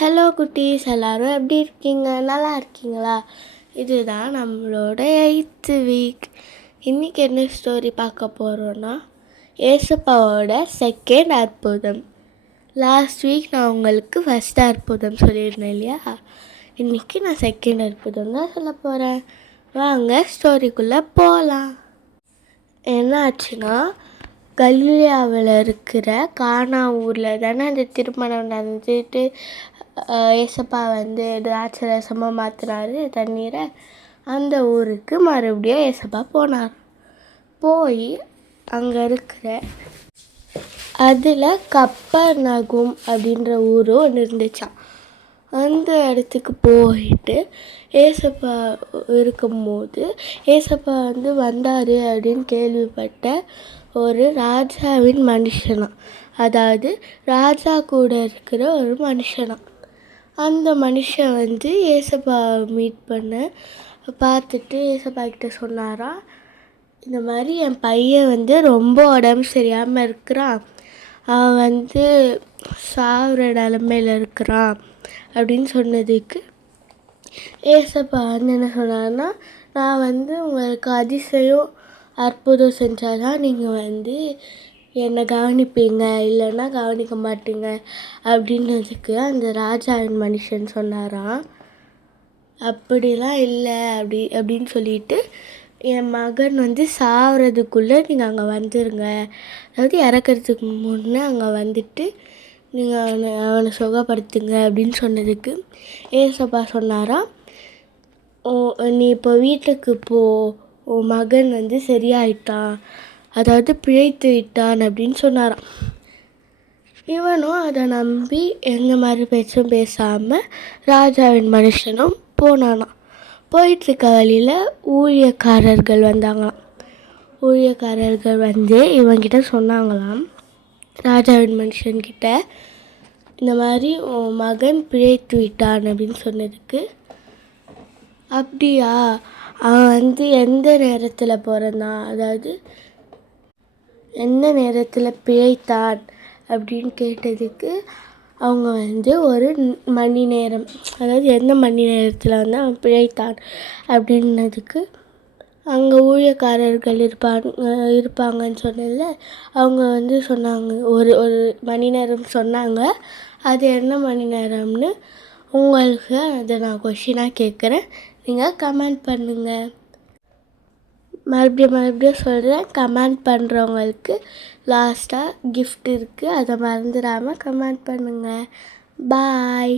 Hello குட்டீஸ், எல்லோரும் எப்படி இருக்கீங்க? நல்லா இருக்கீங்களா? இதுதான் நம்மளோட 8th வீக். இன்றைக்கி என்ன ஸ்டோரி பார்க்க போகிறோன்னா, ஏசப்பாவோட செகண்ட் அற்புதம். லாஸ்ட் வீக் நான் உங்களுக்கு ஃபஸ்ட் அற்புதம் சொல்லியிருந்தேன் இல்லையா? இன்றைக்கி நான் செகண்ட் அற்புதம் தான் சொல்ல போகிறேன். வாங்க ஸ்டோரிக்குள்ளே போகலாம். என்ன ஆச்சுன்னா, கலிலியாவில் இருக்கிற கானா ஊரில் தானே அந்த திருமணம் நடந்துட்டு ஏசப்பா திராட்சை ரசமாக மாற்றினாரு தண்ணீரை. அந்த ஊருக்கு மறுபடியும் ஏசப்பா போனார். போய் அங்கே இருக்கிற அதில் கப்பர்நகும் அப்படின்ற ஊரும் ஒன்று இருந்துச்சான். அந்த இடத்துக்கு போயிட்டு ஏசப்பா இருக்கும்போது ஏசப்பா வந்தார் அப்படின்னு கேள்விப்பட்ட ஒரு ராஜாவின் மனுஷனாம். அதாவது ராஜா கூட இருக்கிற ஒரு மனுஷனாம். அந்த மனுஷன் ஏசப்பா மீட் பண்ண பார்த்துட்டு ஏசப்பா கிட்ட சொன்னாராம், இந்த மாதிரி என் பையன் ரொம்ப உடம்பு சரியாமல் இருக்கிறான், அவன் சாகிற நிலமையில் இருக்கிறான் அப்படின்னு சொன்னதுக்கு ஏசப்பா என்ன சொன்னார்னா, நான் உங்களுக்கு அதிசயம் அற்புதம் செஞ்சால் தான் நீங்கள் என்னை கவனிப்பீங்க, இல்லைன்னா கவனிக்க மாட்டீங்க அப்படின்னதுக்கு அந்த ராஜாவின் மனுஷன் சொன்னாராம், அப்படிலாம் இல்லை அப்படின்னு சொல்லிட்டு என் மகன் சாகிறதுக்குள்ளே நீங்கள் அங்கே வந்துடுங்க, அதாவது இறக்கிறதுக்கு முன்னே அங்கே வந்துட்டு நீங்கள் அவனை சுகப்படுத்துங்க அப்படின்னு சொன்னதுக்கு ஏசப்பா சொன்னாராம், நீ இப்போ வீட்டுக்கு போ, உன் மகன் சரியாயிட்டான், அதாவது பிழைத்து விட்டான் அப்படின்னு சொன்னாராம். இவனும் அதை நம்பி எந்த மாதிரி பேச்சும் பேசாமல் ராஜாவின் மனுஷனும் போனானாம். போயிட்டுருக்க வழியில் ஊழியக்காரர்கள் வந்தாங்களாம். ஊழியக்காரர்கள் இவங்கிட்ட சொன்னாங்களாம், ராஜாவின் மனுஷன்கிட்ட, இந்த மாதிரி உன் மகன் பிழைத்து விட்டான் அப்படின்னு சொன்னதுக்கு, அப்படியா, அவன் எந்த நேரத்தில் பிறந்தான், அதாவது எந்த நேரத்தில் பிழைத்தான் அப்படின்னு கேட்டதுக்கு அவங்க ஒரு மணி நேரம், அதாவது எந்த மணி நேரத்தில் அவன் பிழைத்தான் அப்படின்னதுக்கு அங்கே ஊழியக்காரர்கள் இருப்பாங்கன்னு சொன்னதில்ல, அவங்க சொன்னாங்க, ஒரு மணி நேரம் சொன்னாங்க. அது என்ன மணி நேரம்னு உங்களுக்கு அதை நான் கொஷினாக கேட்குறேன், நீங்கள் கமெண்ட் பண்ணுங்கள். மறுபடியும் சொல்கிறேன், கமெண்ட் பண்ணுறவங்களுக்கு லாஸ்ட்டாக கிஃப்ட் இருக்குது, அதை மறந்துடாமல் கமெண்ட் பண்ணுங்கள். பாய்.